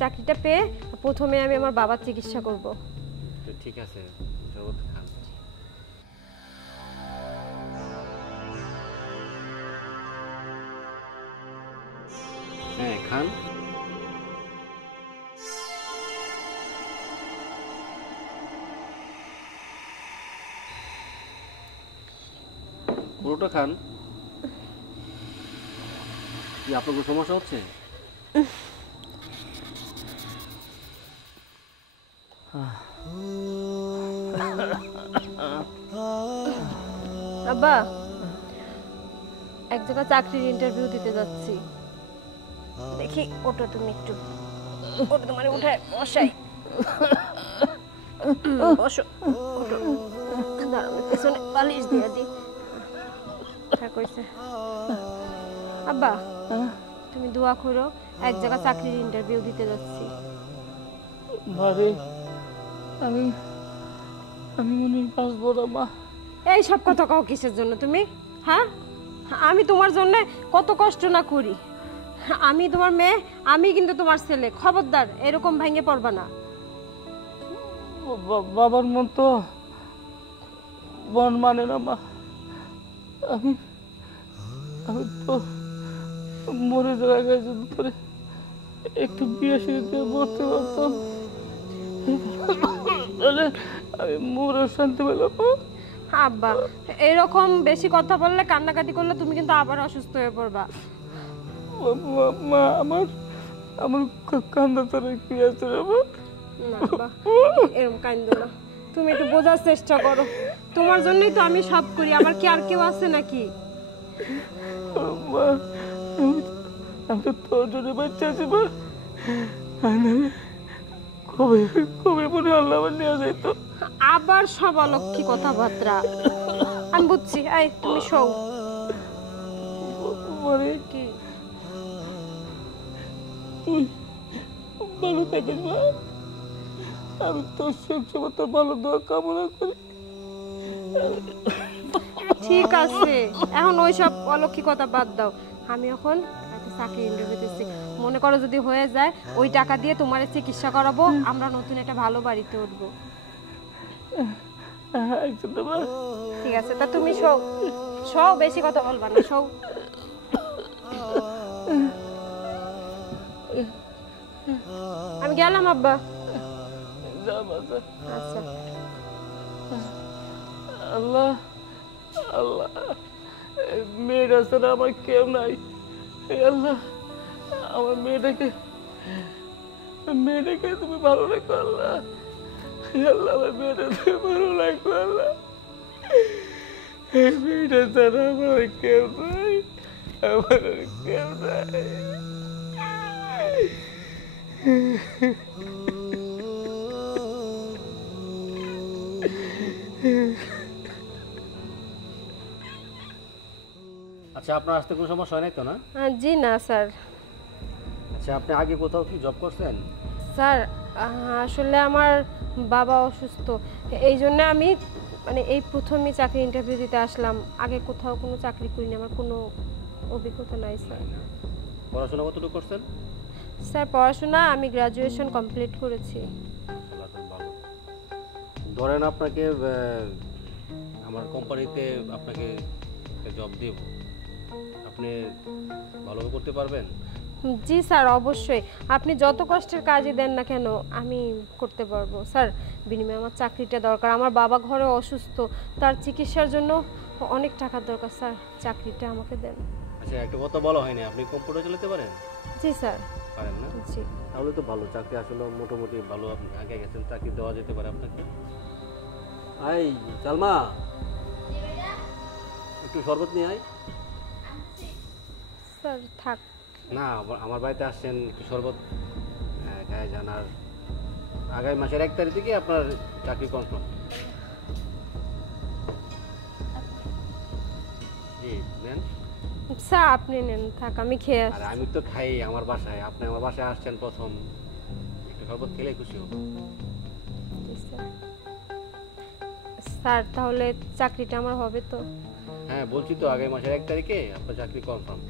চাকরিটা পেয়ে প্রথমে আমি আমার বাবার চিকিৎসা করব। ঠিক আছে, শরবত খান। হ্যাঁ খান। পুরোটা খান। কি আপনার কোনো সমস্যা হচ্ছে? আব্বা, এক জায়গায় চাকরির ইন্টারভিউ দিতে যাচ্ছি। দেখি ওটা তুমি একটু, ওটা তোমার উঠায় বসাই। বসো, ওটো। দাঁড়াও, আমি পেছনে বালিশ দিয়ে দিই। কইছে আব্বা, তুমি দোয়া করো, এক জায়গায় চাকরির ইন্টারভিউ দিতে যাচ্ছি। মারে, আমি মনে বাঁচবো না মা। এই সব কথা কও কিসের জন্য তুমি? হ্যাঁ, আমি তোমার জন্য কত কষ্ট না করি। আমি তোমার মেয়ে, আমি কিন্তু তোমার ছেলে। খবরদার এরকম ভেঙে পড়বা না। বাবার মন তো মন মানে না মা। আমি তো মরে যাওয়া গেছে ধরে একটু বিয়ে শুরু দিয়ে বসতে পারতাম, তাহলে আমি মরে শান্তি পেলাম। আব্বা, এরকম বেশি কথা বললে, কান্নাকাটি করলে তুমি কিন্তু আবার অসুস্থ হয়ে পড়বা। মা, আমার কান্দা তোর কি আছে রে মা? না আব্বা, এরকম কান্দো না। তুমি একটু বোঝার চেষ্টা করো। তোমার জন্যই তো আমি সব করি। আমার কি আর কেউ আছে নাকি? মা, আমি তো তোর জন্য বাচ্চা আছি মা। কবে মনে আল্লাহ আমার নিয়ে যাইত। আবার সব অলক্ষী কথাবার্তা। আমি বুঝছি। এই তুমি শোও। মানে কি? তুই ভালো থাকিস মা। আমি তোর সবসময় তোর ভালো দোয়া কামনা করি। ঠিক আছে, এখন ওইসব অলক্ষী কথা বাদ দাও। আমি এখন একটা চাকরি ইন্টারভিউ দিচ্ছি। মনে করো যদি হয়ে যায়, ওই টাকা দিয়ে তোমার চিকিৎসা করাবো, আমরা নতুন একটা ভালো বাড়িতে উঠবো। ঠিক আছে, তা তুমি শোও। শোও, বেশি কথা বলবা না, শোও। আমি গেলাম আব্বা। আচ্ছা। আল্লাহ আল্লাহ, মেয়েটা ছাড়া আমার কেউ নাই। আল্লাহ, আমার মেয়েটাকে তুমি ভালো রাখো আল্লাহ। আল্লাহ, আমার মেয়েটা তুমি ভালো রাখো আল্লাহ। মেয়েটা ছাড়া আমার কেউ নাই, আমার কেউ নাই। আচ্ছা, আপনার আসতে কোনো সমস্যা হয় নাই তো না? জি না স্যার। আচ্ছা, আপনি আগে কোথাও কি জব করছেন? স্যার, আসলে আমার বাবা অসুস্থ, এই জন্য আমি এই প্রথমে চাকরি ইন্টারভিউ দিতে আসলাম। আগে কোথাও কোনো চাকরি করিনি, আমার কোনো অভিজ্ঞতা নাই স্যার। পড়াশোনা কতটুকু করছেন? স্যার, পড়াশোনা আমি গ্র্যাজুয়েশন কমপ্লিট করেছি। ধরেন আপনাকে আমার কোম্পানিতে আপনাকে জব দেব, আপনি ভালোভাবে করতে পারবেন? জি স্যার, অবশ্যই। আপনি যত কষ্টের কাজই দেন না কেন, আমি করতে পারবো স্যার। বিনিময়ে আমার চাকরিটা দরকার। আমার বাবা ঘরে অসুস্থ, তার চিকিৎসার জন্য অনেক টাকার দরকার স্যার। চাকরিটা আমাকে দেন। আচ্ছা, একটা কথা বলা হয়নি, আপনি কম্পিউটার চালাতে পারেন? জি স্যার। পারেন না? জি। তাহলে তো ভালো, চাকরি আসলে মোটামুটি ভালো, আপনি আগে গেছেন, চাকরি দেওয়া যেতে পারে আপনাকে। আই সালমা, একটু শরবত নিয়ে আয়। স্যার থাক না, আমার বাড়িতে আসছেন, একটু শরবত খায় যান। আর আগামী মাসের 1 তারিখ থেকে আপনার চাকরি কনফার্ম। জি নেন স্যার, আপনি নেন। থাক, আমি খেয়ে আসছি। আর আমি তো খাই আমার বাসায়, আপনি আমার বাসায় আসছেন প্রথম, একটু শরবত খেলে খুশি হব। স্যার, তাহলে চাকরিটা আমার হবে তো? হ্যাঁ বলছি তো, আগামী মাসের 1 তারিখে আপনার চাকরি কনফার্ম।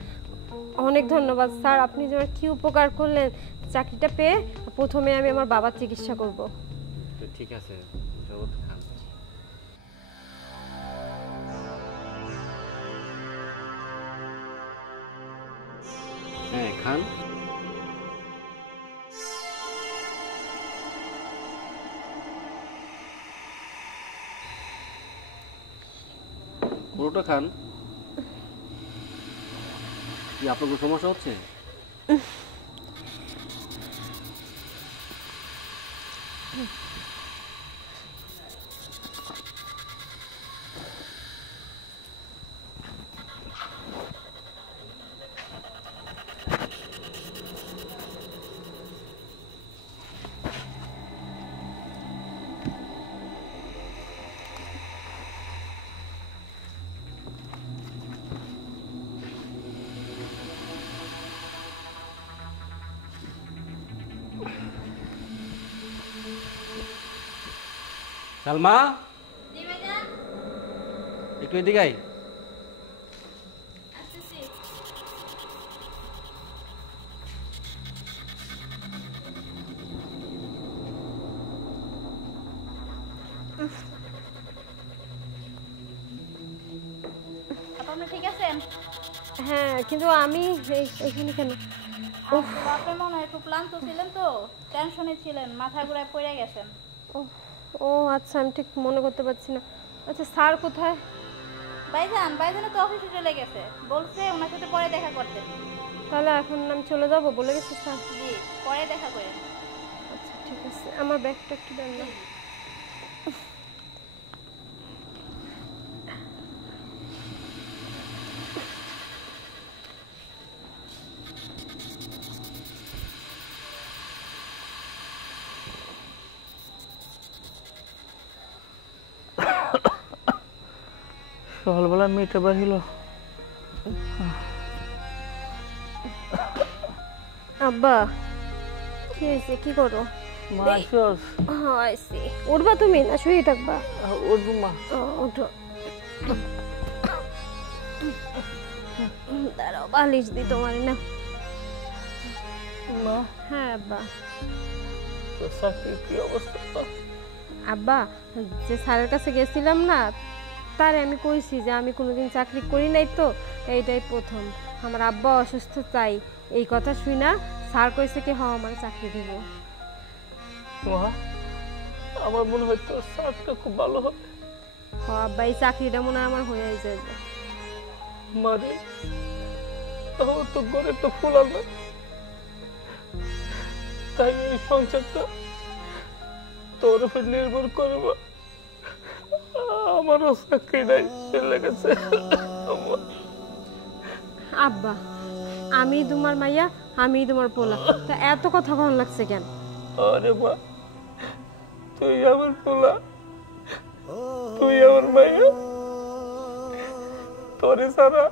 অনেক ধন্যবাদ স্যার, আপনি যে আমার কি উপকার করলেন চাকরিটা পেয়ে প্রথমে আমি আমার বাবার চিকিৎসা করব। তো ঠিক আছে, শরবত খান। হ্যাঁ খান। পুরোটা খান। কি আপনার কোনো সমস্যা হচ্ছে? সালমা, একটু এদিকে আয়। আপনি ঠিক আছেন? হ্যাঁ, কিন্তু আমি এখানে কেন? আপনি মনে হয় একটু ক্লান্ত ছিলেন, তো টেনশনে ছিলেন, মাথা ঘুরায় পড়ে গেছেন। ও আচ্ছা, আমি ঠিক মনে করতে পারছি না। আচ্ছা, স্যার কোথায়? বাইজান তো অফিসে চলে গেছে, বলছে ওনার সাথে পরে দেখা করতে। তাহলে এখন আমি চলে যাব বলে গেছে স্যার? জি, পরে দেখা করেন। আচ্ছা ঠিক আছে, আমার ব্যাগটা একটু দেন না। সকালবেলা মেয়েটা বাহিল। আব্বা, কি হয়েছে? কি করো? মা আসস? হ্যাঁ আইসি। উঠবা তুমি না শুয়ে থাকবা? উঠবো মা। ওঠো। দাঁড়াও, বালিশ দি তোমার না। মা, হ্যাঁ আব্বা। তোর চাকরির কি অবস্থা? আব্বা, যে স্যারের কাছে গেছিলাম না, তারে আমি কইছি যে আমি কোনোদিন চাকরি করি নাই, তো এইটাই প্রথম। আমার আব্বা অসুস্থ, তাই এই কথা শুই না স্যার কইছে কি হ্যাঁ আমার চাকরি দিব। মা, আমার মনে হয় তোর চাকরিটা খুব ভালো হবে। হ্যাঁ আব্বা, এই চাকরিটা মনে হয় আমার হয়ে যাবে। মারে, আমার তো ঘরে তো ফুল আনবে, তাই এই সংসারটা তোর উপর নির্ভর করবো। আমারও চাকরি নাই, চলে গেছে। আব্বা, আমি তোমার মাইয়া, আমি তোমার পোলা, তা এত কথা ভালো লাগছে কেন? আরে মা, তুই আমার পোলা, তুই আমার মাইয়া, তোরে ছাড়া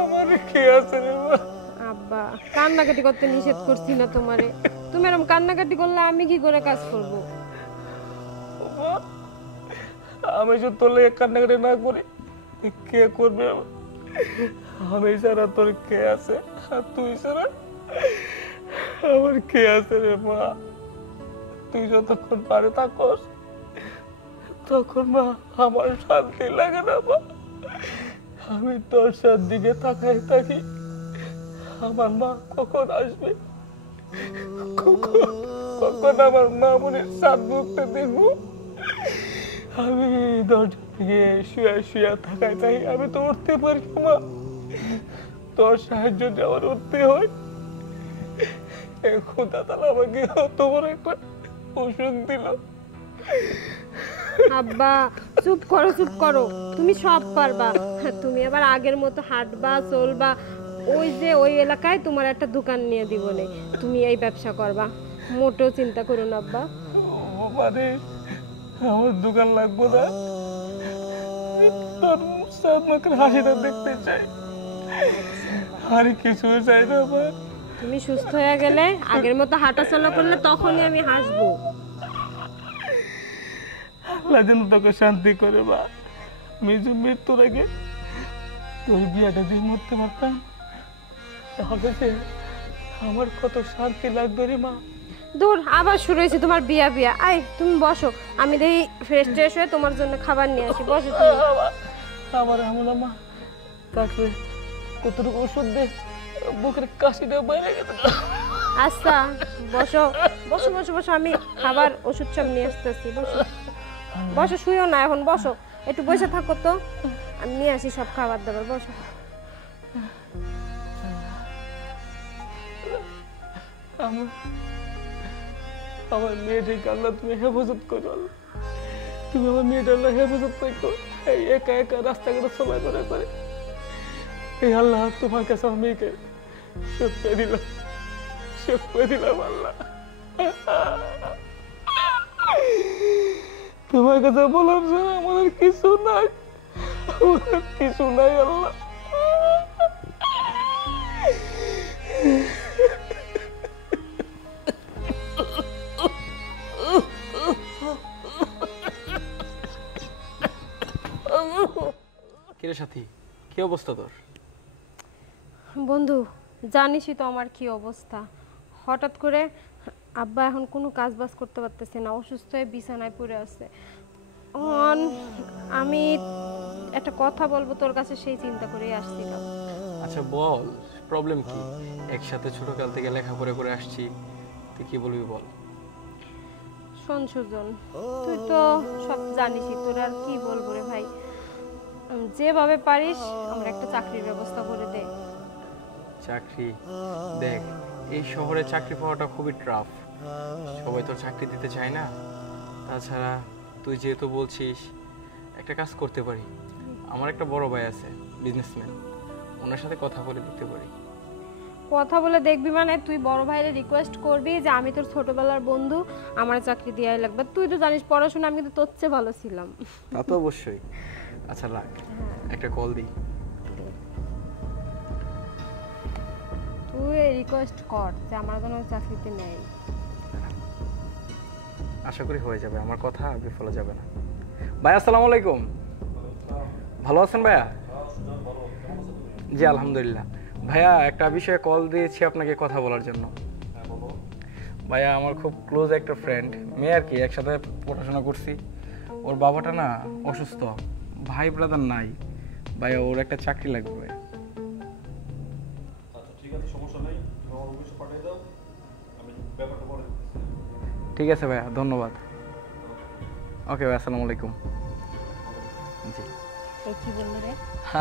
আমার কি আছে রে মা? আব্বা, কান্নাকাটি করতে নিষেধ করছি না তোমারে? তুমি এরকম কান্নাকাটি করলে আমি কি করে কাজ করব? মা, আমি যদি তোর লেগে কান্নাকাটি না করি, কে করবে? আমি ছাড়া তোর কে আছে? আর তুই ছাড়া আমার কে আছে রে মা? তুই যতক্ষণ পারে থাকস, তখন মা আমার শান্তি লাগে না মা। আমি তোর সার দিকে তাকাই থাকি, আমার মা কখন আসবে, কখন আমার মা মনে সাত মুখতে দেখবো। আমি দরজা থেকে শুয়ে শুয়ে থাকাই থাকি, আমি তো উঠতে পারি না মা। তোর সাহায্য দিয়ে আমার উঠতে হয়। খোদা তাআলা আমাকে অত বড় একটা অসুখ দিল। আব্বা চুপ করো, চুপ করো, তুমি সব পারবা। তুমি আবার আগের মতো হাঁটবা, চলবা, ওই যে ওই এলাকায় তোমার একটা দোকান নিয়ে দিব নে, তুমি এই ব্যবসা করবা, মোটেও চিন্তা করো না আব্বা। মানে আমার দোকান লাগবো না, তোর মুখের হাসিটা দেখতে চাই, আর কিছু চাই না আমার। তুমি সুস্থ হয়ে গেলে আগের মতো হাঁটাচলা করলে তখনই আমি হাসবো। আল্লাহ যেন তোকে শান্তি করে বা। মেজু মৃত্যুর আগে তোর বিয়াটা দিয়ে মরতে পারতাম, তাহলে সে আমার কত শান্তি লাগবে রে মা। দূর, আবার শুরু হয়েছে তোমার বিয়া বিয়া। আয় তুমি বসো, আমি দেখি ফ্রেশ ট্রেশ হয়ে তোমার জন্য খাবার নিয়ে আসি। বসো তুমি। আমার এমন মা কাকে কতটুকু ওষুধ দে বুকের কাশিটা বাইরে গেছে। আচ্ছা বসো বসো বসো বসো, আমি খাবার ওষুধ সব নিয়ে আসতেছি। বসো বসো, শুইও না এখন, বসো একটু বসে থাকো তো, আমি নিয়ে আসি সব খাবার দাবার। বসো। আমার মেয়েটাকে আল্লাহ তুমি হেফাজত করো। তুমি আমার মেয়েটা আল্লাহ হেফাজত করো। এই একা একা রাস্তাঘাটে সময় করে করে এই আল্লাহ তোমার কাছে আমার মেয়েকে শোধ করে দিলাম, শোধ করে দিলাম আল্লাহ। তোমার কাছে বললাম যে আমার আর কিছু নাই, আমার আর কিছু নাই আল্লাহ। কিরে সাথী, কি অবস্থা তোর? বন্ধু জানিসই তো আমার কি অবস্থা। হঠাৎ করে আব্বা এখন কোনো কাজ বাজ করতে পারতেছে না, অসুস্থ হয়ে বিছানায় পড়ে আছে। আমি একটা কথা বলবো তোর কাছে, সেই চিন্তা করেই আসছিলাম। আচ্ছা বল, প্রবলেম কি? একসাথে ছোটকাল থেকে লেখাপড়া করে আসছি, তুই কি বলবি বল। শোন সুজন, তুই তো সব জানিসই, তোর আর কি বলবো রে ভাই। যেভাবে পারিস আমার একটা চাকরির ব্যবস্থা করে দে। চাকরি? দেখ, এই শহরে চাকরি পাওয়াটা খুবই টাফ, সবাই তোর চাকরি দিতে চায় না। তাছাড়া তুই যেহেতু বলছিস, একটা কাজ করতে পারি। আমার একটা বড় ভাই আছে, বিজনেসম্যান, ওনার সাথে কথা বলে দিতে পারি। কথা বলে দেখবি মানে? তুই বড় ভাইরে রিকোয়েস্ট করবি যে আমি তোর ছোটবেলার বন্ধু, আমার চাকরি দেওয়াই লাগবে। তুই তো জানিস পড়াশোনা আমি কিন্তু তোর চেয়ে ভালো ছিলাম। তা তো অবশ্যই। আচ্ছা রাখ, একটা কল দিই। তুই রিকোয়েস্ট কর যে আমার জন্য চাকরিতে নেই। আশা করি হয়ে যাবে, আমার কথা বিফল যাবে না। ভাই আসসালামু আলাইকুম। ভালো আছেন ভাইয়া? জি আলহামদুলিল্লাহ। ভাইয়া একটা বিষয়ে কল দিয়েছি আপনাকে কথা বলার জন্য। ভাইয়া আমার খুব ক্লোজ একটা ফ্রেন্ড, মেয়ে আর কি, একসাথে পড়াশোনা করছি। ওর বাবাটা না অসুস্থ, ভাই ব্রাদার নাই। ভাইয়া ওর একটা চাকরি লাগবে। ঠিক আছে ভাইয়া, ধন্যবাদ। ওকে ভাই, আসসালামু আলাইকুম। জি। এই কি বললি রে?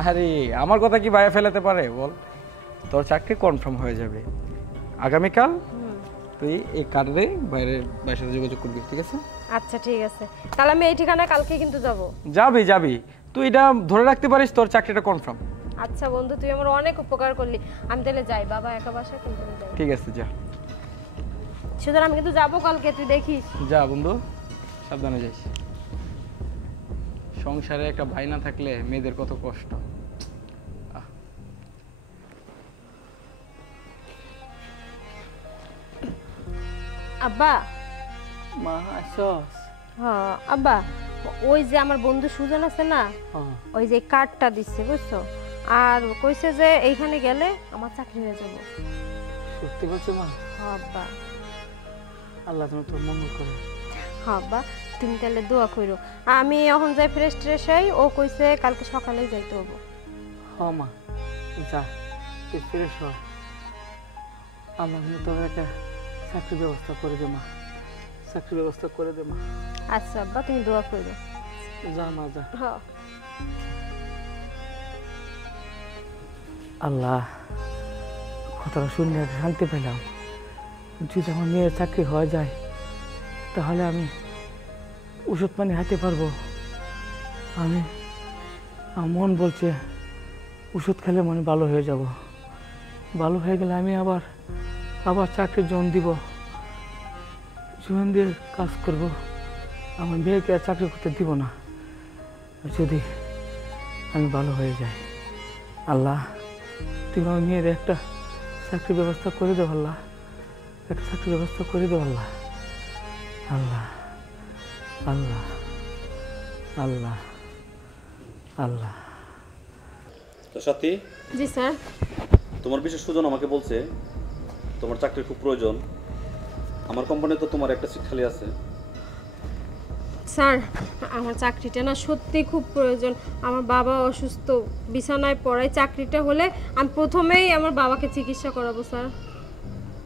আরে আমার কথা কি ভাইয়া ফেলাতে পারে বল? তোর চাকরি কনফার্ম হয়ে যাবে আগামীকাল। তুই এই কার্ডে বাইরের সাথে যোগাযোগ করবি, ঠিক আছে? আচ্ছা ঠিক আছে, তাহলে আমি এই ঠিকানায় কালকে কিন্তু যাব। যাবি যাবি, তুই এটা ধরে রাখতে পারিস, তোর চাকরিটা কনফার্ম। আচ্ছা বন্ধু, তুই আমার অনেক উপকার করলি। আমি তাহলে যাই, বাবা একা বাসায়, কিন্তু আমি যাই। ঠিক আছে, যা। সুতরাং আমি কিন্তু যাবো কালকে, তুই দেখিস। যা বন্ধু, সাবধানে যাইস। সংসারে একটা ভাই না থাকলে মেয়েদের কত কষ্ট। আব্বা। মা আসস? হ্যাঁ আব্বা, ওই যে আমার বন্ধু সুজন আছে না, ওই যে কার্ডটা দিচ্ছে বুঝছো, আর কইছে যে এইখানে গেলে আমার চাকরি হয়ে যাবো। সত্যি বলছো মা? হ্যাঁ আব্বা। আল্লাহ তুমি তোর মঙ্গল করে। হ্যাঁ আব্বা, তুমি তাহলে দোয়া করো। আমি এখন যাই ফ্রেশ ট্রেশ হই, ও কইছে কালকে সকালেই যাইতে হবো। হ্যাঁ মা, যা তুই ফ্রেশ হ। আল্লাহ তোর একটা চাকরির ব্যবস্থা করে দে মা, চাকরির ব্যবস্থা করে দে মা। আচ্ছা আব্বা, তুমি দোয়া করো। যা মা যা। হ্যাঁ। আল্লাহ, কথাটা শুনে শান্তি পেলাম। যদি আমার মেয়ের চাকরি হয়ে যায় তাহলে আমি ওষুধ পানি হাতে পারবো। আমার মন বলছে ওষুধ খেলে মনে ভালো হয়ে যাব। ভালো হয়ে গেলে আমি আবার চাকরির জন দিব, জন দিয়ে কাজ করব। আমার মেয়েকে আর চাকরি করতে দিব না যদি আমি ভালো হয়ে যাই। আল্লাহ, তুমি আমার মেয়ের একটা চাকরির ব্যবস্থা করে দেবো। আল্লাহ, একটা চাকরির ব্যবস্থা করে দেবো। আল্লাহ আল্লাহ আল্লাহ আল্লাহ আল্লাহ। তো সাথী, জি স্যার। তোমার বিশেষ সুজন আমাকে বলছে তোমার চাকরির খুব প্রয়োজন, আমার কোম্পানিতে তো তোমার একটা সিট খালি আছে। স্যার আমার চাকরিটা না সত্যিই খুব প্রয়োজন। আমার বাবা অসুস্থ, বিছানায় পড়ায়, চাকরিটা হলে আমি প্রথমেই আমার বাবাকে চিকিৎসা করাবো স্যার।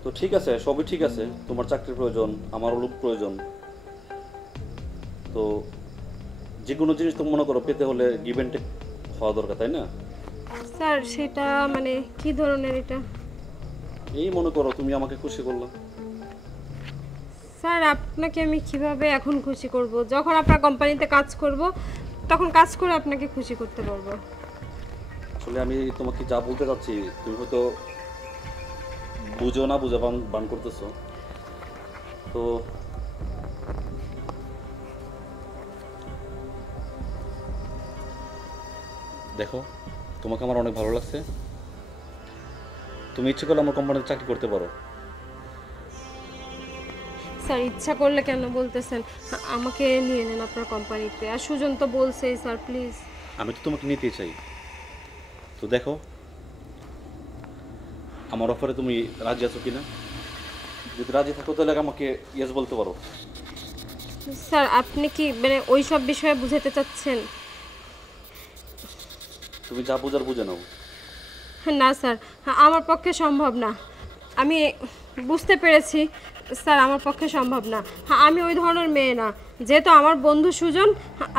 তো ঠিক আছে, সবই ঠিক আছে, তোমার চাকরির প্রয়োজন, আমারও লোক প্রয়োজন। তো যে কোনো জিনিস তো মনে করো পেতে হলে গিভ অ্যান্ড টেক হওয়া দরকার, তাই না? স্যার সেটা মানে কি ধরনের এটা? এই মনে করো তুমি আমাকে খুশি করলা। স্যার আপনাকে আমি কিভাবে এখন খুশি করব? যখন আপনার কোম্পানিতে কাজ করব তখন কাজ করে আপনাকে খুশি করতে পারবো। আসলে আমি তোমাকে যা বলতে চাচ্ছি তুমি হয়তো বুঝো না, বুঝে বান করতেছো। তো দেখো, তোমাকে আমার অনেক ভালো লাগছে, তুমি ইচ্ছে করলে আমার কোম্পানিতে চাকরি করতে পারো। স্যার ইচ্ছা করলে কেন বলতেছেন? আমাকে নিয়ে নেন আপনার কোম্পানিতে। আর সুজন তো বলছেই স্যার, প্লিজ। আমি তো তোমাকে নিতে চাই। তো দেখো আমার অফারে তুমি রাজি আছো কিনা? যদি রাজি থাকো তাহলে আমাকে ইয়েস বলতে পারো। স্যার আপনি কি মানে ওই সব বিষয়ে বুঝাতে চাচ্ছেন? তুমি যা বুঝার বুঝে নাও। না স্যার, আমার পক্ষে সম্ভব না। আমি বুঝতে পেরেছি স্যার, আমার পক্ষে সম্ভব না। আমি ওই ধরনের মেয়ে না। যেহেতু আমার বন্ধু সুজন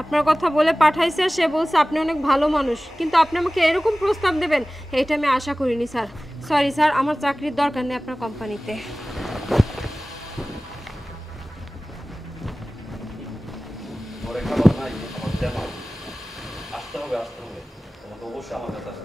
আপনার কথা বলে পাঠাইছে, সে বলছে আপনি অনেক ভালো মানুষ, কিন্তু আপনি আমাকে এরকম প্রস্তাব দেবেন এটা আমি আশা করিনি স্যার। সরি স্যার, আমার চাকরির দরকার নেই আপনার কোম্পানিতে। ঘরে খাবার নাই, আমার আসতে হবে, তোমাকে অবশ্যই আমার কাছে